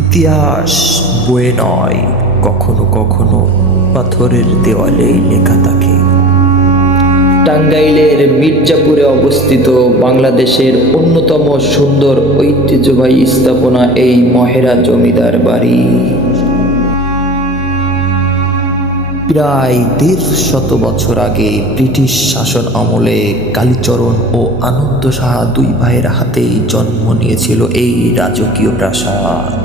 ইতিহাস বইয়ে নয়, কখনো কখনো পাথরের দেওয়ালে লেখা থাকে। টাঙ্গাইলের মির্জাপুরে অবস্থিত বাংলাদেশের অন্যতম সুন্দর ঐতিহ্যবাহী স্থাপনা এই মহেরা জমিদার বাড়ি। প্রায় ১৫০ বছর আগে ব্রিটিশ শাসন আমলে কালীচরণ ও আনন্দ সাহা দুই ভাইয়ের হাতেই জন্ম নিয়েছিল এই রাজকীয় প্রাসাদ।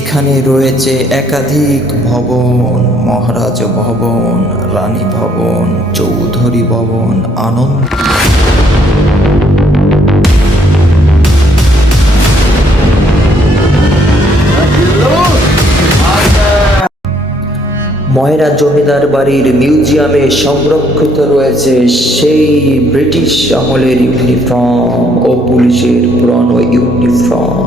এখানে রয়েছে একাধিক ভবন: মহারাজ ভবন, রানী ভবন, চৌধুরী ভবন, আনন্দ। ময়রা জমিদার বাড়ির মিউজিয়ামে সংরক্ষিত রয়েছে সেই ব্রিটিশ আমলের ইউনিফর্ম ও পুলিশের পুরনো ইউনিফর্ম।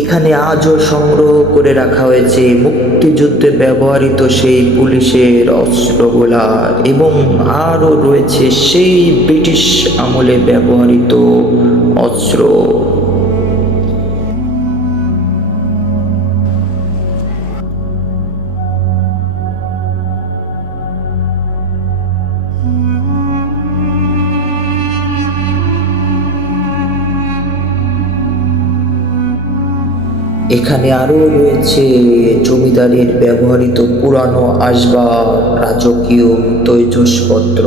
এখানে আজও সংগ্রহ করে রাখা হয়েছে মুক্তিযুদ্ধে ব্যবহৃত সেই পুলিশের অস্ত্রগুলা, এবং আরও রয়েছে সেই ব্রিটিশ আমলে ব্যবহৃত অস্ত্র। এখানে আরও রয়েছে জমিদারের ব্যবহৃত পুরানো আসবাব, রাজকীয় তৈজসপত্র।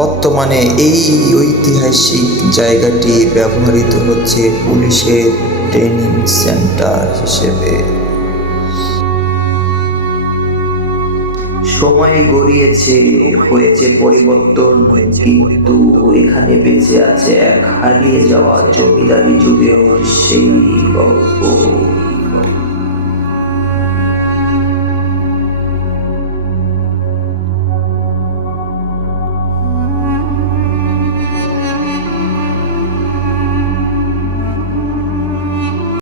বর্তমানে এই ঐতিহাসিক জায়গাটি ব্যবহৃত হচ্ছে পুলিশের ট্রেনিং সেন্টার হিসেবে। সময় গড়িয়েছে, হয়েছে পরিবর্তন, কিন্তু এখানে বেঁচে আছে এক হারিয়ে যাওয়া জমিদারি যুগের সেই গল্প।